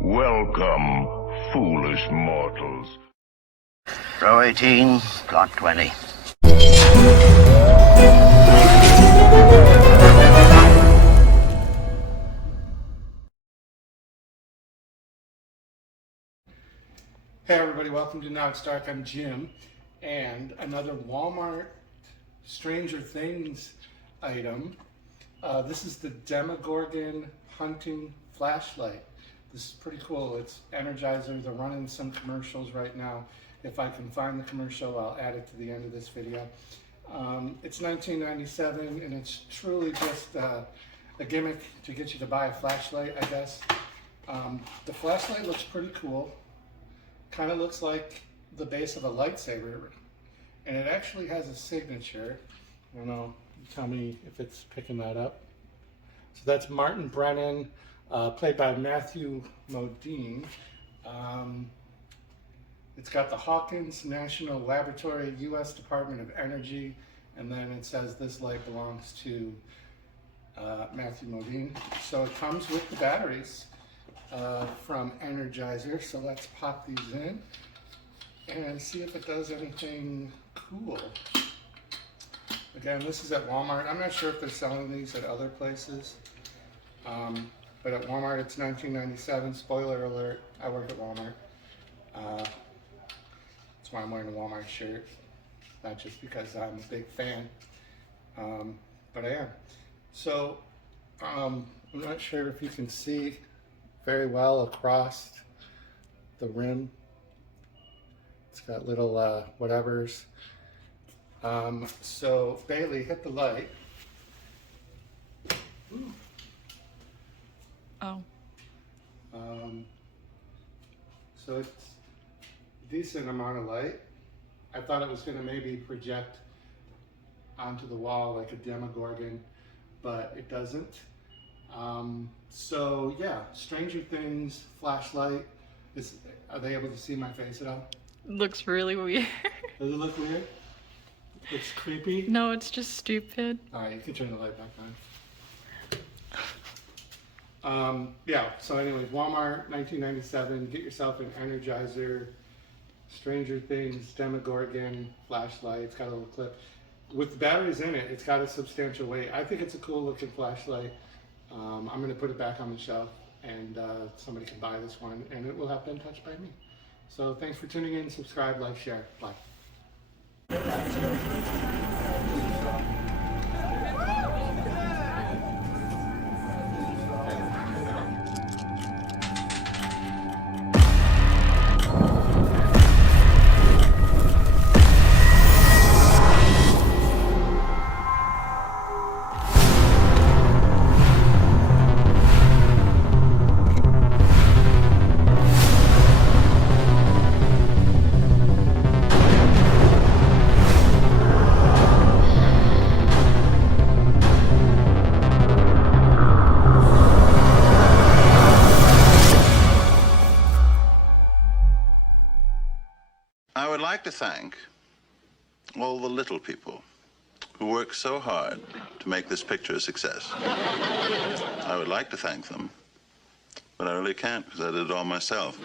Welcome, foolish mortals. Row 18, plot 20. Hey everybody, welcome to Now It's Dark. I'm Jim, and another Walmart Stranger Things item. This is the Demogorgon hunting flashlight. This is pretty cool. It's Energizer. They're running some commercials right now. If I can find the commercial, I'll add it to the end of this video. It's 1997, and it's truly just a gimmick to get you to buy a flashlight, I guess. The flashlight looks pretty cool. Kind of looks like the base of a lightsaber, and it actually has a signature. I don't know, tell me if it's picking that up. So that's Martin Brennan, played by Matthew Modine. It's got the Hawkins National Laboratory, U.S. Department of Energy, and then it says this light belongs to Matthew Modine. So it comes with the batteries from Energizer. So let's pop these in and see if it does anything cool. Again, this is at Walmart. I'm not sure if they're selling these at other places, but at Walmart it's $19.97. Spoiler alert, I work at Walmart. That's why I'm wearing a Walmart shirt, not just because I'm a big fan, but I am. So I'm not sure if you can see very well across the rim. It's got little whatevers. So Bailey, hit the light. Ooh. Oh. So it's a decent amount of light. I thought it was going to maybe project onto the wall like a Demogorgon, but it doesn't. So yeah, Stranger Things flashlight. Are they able to see my face at all? Looks really weird. Does it look weird? It's creepy? No, it's just stupid. Alright, you can turn the light back on. Yeah, so anyway, Walmart, 1997. Get yourself an Energizer Stranger Things Demogorgon flashlight. It's got a little clip. With the batteries in it, it's got a substantial weight. I think it's a cool looking flashlight. I'm going to put it back on the shelf, and somebody can buy this one, and it will have been touched by me. So thanks for tuning in. Subscribe, like, share. Bye. I would like to thank all the little people who work so hard to make this picture a success. I would like to thank them, but I really can't because I did it all myself.